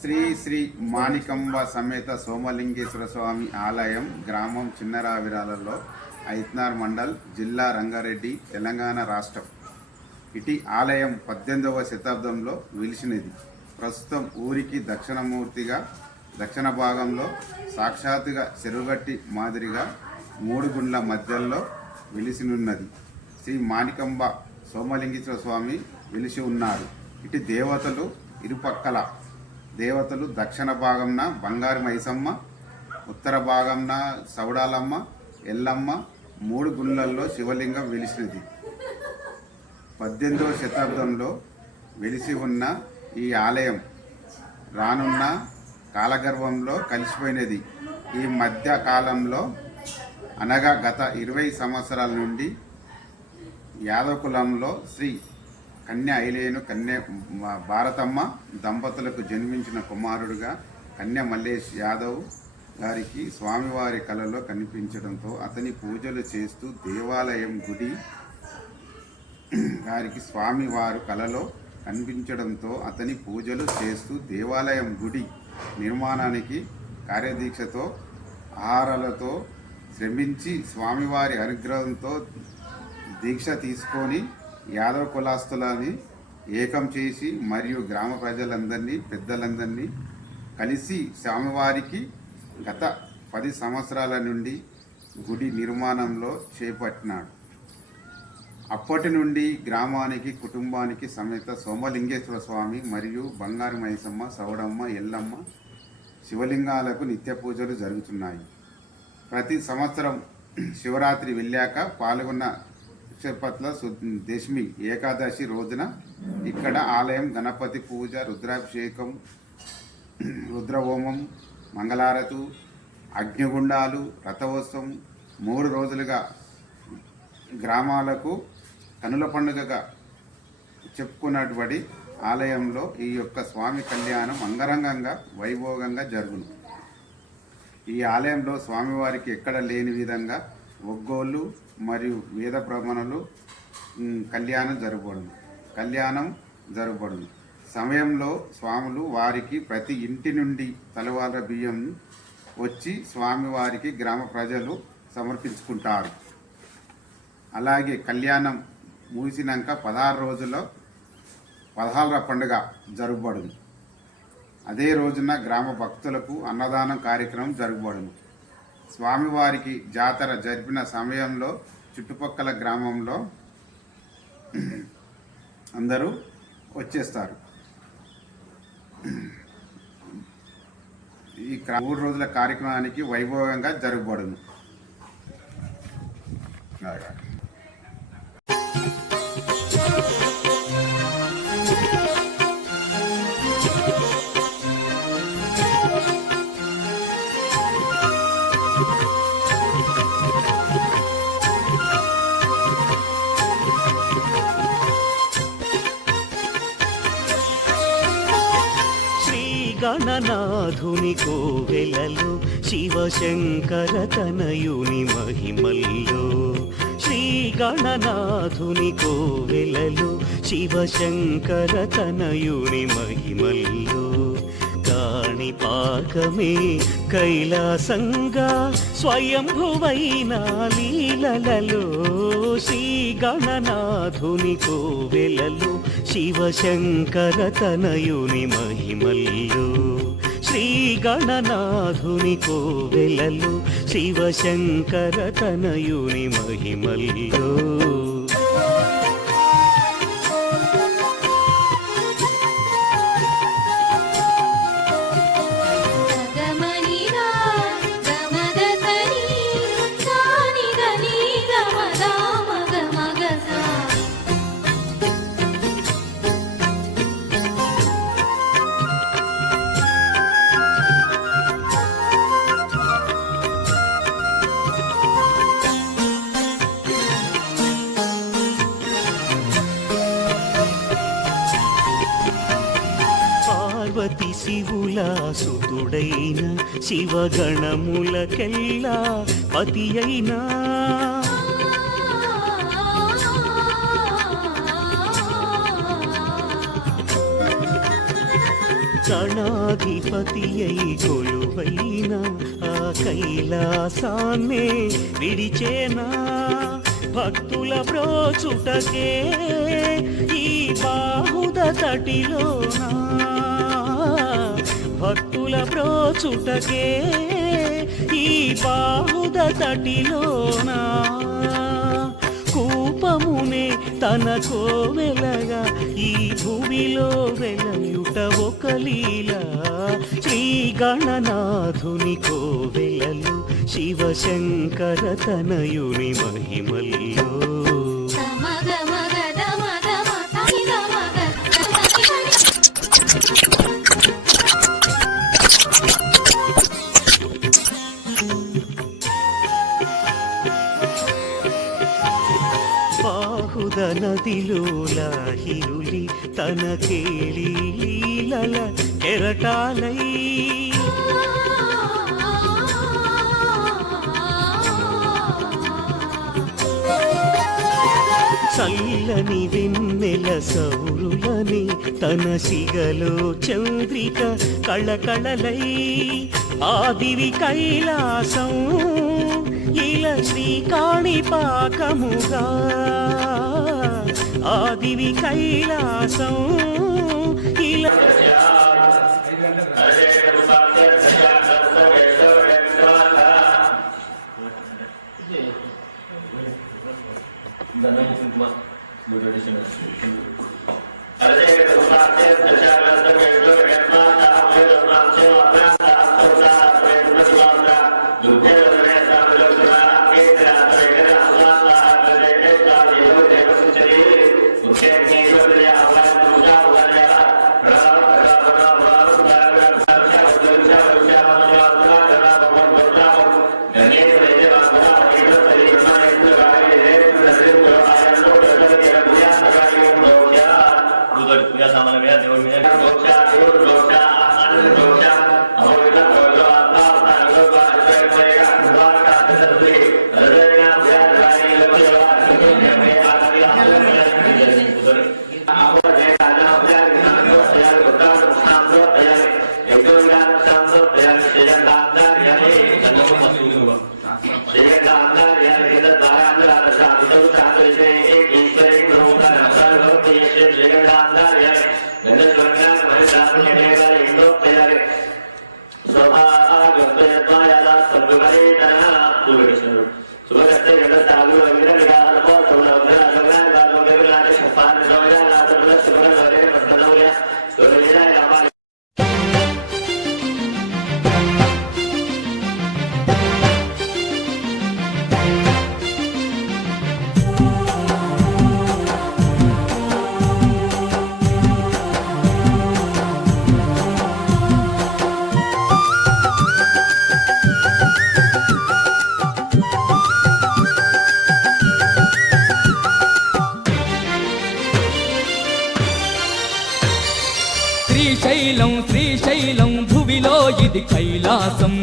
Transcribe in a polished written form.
శ్రీ శ్రీ మాణికంబ సమేత సోమలింగేశ్వర స్వామి ఆలయం గ్రామం చిన్నరావిరాలలో ఐత్నార్ మండల్ జిల్లా రంగారెడ్డి తెలంగాణ రాష్ట్రం. ఇటీ ఆలయం 18వ శతాబ్దంలో వెలిసినది. ప్రస్తుతం ఊరికి దక్షిణమూర్తిగా దక్షిణ భాగంలో సాక్షాత్తుగా చెరుగట్టి మాదిరిగా 3 గుండ్ల మధ్యలో వెలిసినున్నది. శ్రీ మాణికంబ సోమలింగేశ్వర స్వామి వెలిసి ఉన్నారు. ఇటు దేవతలు ఇరుపక్కల దేవతలు దక్షిణ భాగంన బంగారు మైసమ్మ, ఉత్తర భాగంన సౌడాలమ్మ, ఎల్లమ్మ, 3 గుండ్లల్లో శివలింగం వెలిసినది. 18వ శతాబ్దంలో వెలిసి ఉన్న ఈ ఆలయం రానున్న కాలగర్భంలో కలిసిపోయినది. ఈ మధ్య కాలంలో అనగా గత 20 సంవత్సరాల నుండి యాదవ కులంలో శ్రీ కన్య ఐలేను కన్య భారతమ్మ దంపతులకు జన్మించిన కుమారుడుగా కన్య మల్లేష్ యాదవ్ గారికి స్వామివారి కలలో కనిపించడంతో అతని పూజలు చేస్తూ దేవాలయం గుడి గారికి స్వామివారు కలలో కనిపించడంతో అతని పూజలు చేస్తూ దేవాలయం గుడి నిర్మాణానికి కార్యదీక్షతో ఆహారాలతో శ్రమించి స్వామివారి అనుగ్రహంతో దీక్ష తీసుకొని యాదవ కులాస్తులని ఏకం చేసి మరియు గ్రామ ప్రజలందరినీ పెద్దలందరినీ కలిసి స్వామివారికి గత 10 సంవత్సరాల నుండి గుడి నిర్మాణంలో చేపట్టినాడు. అప్పటి నుండి గ్రామానికి కుటుంబానికి సమేత సోమలింగేశ్వర స్వామి మరియు బంగారు మైసమ్మ, సౌడమ్మ, ఎల్లమ్మ శివలింగాలకు నిత్య పూజలు జరుగుతున్నాయి. ప్రతి సంవత్సరం శివరాత్రి వెళ్ళాక పాల్గొన్న పట్ల దశమి ఏకాదశి రోజున ఇక్కడ ఆలయం గణపతి పూజ, రుద్రాభిషేకం, రుద్రహోమం, మంగళారతు, అగ్నిగుండాలు, రథోత్సవం 3 రోజులుగా గ్రామాలకు కనుల పండుగగా చెప్పుకున్నటువంటి ఆలయంలో ఈ యొక్క స్వామి కళ్యాణం అంగరంగంగా వైభోగంగా జరుగును. ఈ ఆలయంలో స్వామివారికి ఎక్కడ లేని విధంగా ఒగ్గోళ్ళు మరియు వేద ప్రమాణాలు కళ్యాణం జరగబడును. సమయంలో స్వాములు వారికి ప్రతి ఇంటి నుండి తలవాల బియ్యం వచ్చి స్వామివారికి గ్రామ ప్రజలు సమర్పించుకుంటారు. అలాగే కళ్యాణం ముగిసినాక 16 రోజుల్లో 16వ పండుగ జరగబడును. అదే రోజున గ్రామ భక్తులకు అన్నదానం కార్యక్రమం జరగబడును. స్వామివారికి జాతర జరిపిన సమయంలో చుట్టుపక్కల గ్రామంలో అందరూ వచ్చేస్తారు. ఈ 3 రోజుల కార్యక్రమానికి వైభవంగా జరగబడును. గణనాథుని కోవెలలో శివశంకర తనయుని మహిమల్లో, శ్రీ గణనాథుని కోవెలలో శివశంకర తనయుని మహిమల్లో, కాణిపాకమే కైలాసంగా స్వయంభువైన లీలలలో, శ్రీ గణనాథుని కోవెలలో శివశంకర తనయుని మహిమల్లో, శ్రీ గణనాథుని కోవెలలో శివశంకర తనయుని మహిమల్లో. పార్వతి శివుల సుతుడైన శివగణములకెల్లా పతి అయినా, గణాధిపతి అయి కొలువైన ఆ కైలాసాన్నే విడిచేనా భక్తుల బ్రోచుటకే ఈ బాహుద తటిలోనా భక్తుల బ్రోచుటకే ఈ బాహుద తటిలోనా కూపమునే తన కోవెలగా ఈ భూమిలో వెలయుట ఒక లీల శ్రీ గణనాథుని కోవెలలు శివశంకర తనయుని మహిమల్లో బాహుద నదిలో లాహిరులి తన కేళి లీలల కెరటాలై చల్లని వెన్నెల సౌరులని తన సిగలో చంద్రిక కళకళలై ఆదివి కైలాసం ఇలా శ్రీకాణిపాకముగా ఆదివి కైలాసం ఇలా శ్రీశైలం శ్రీశైలం భువిలో ఇది కైలాసం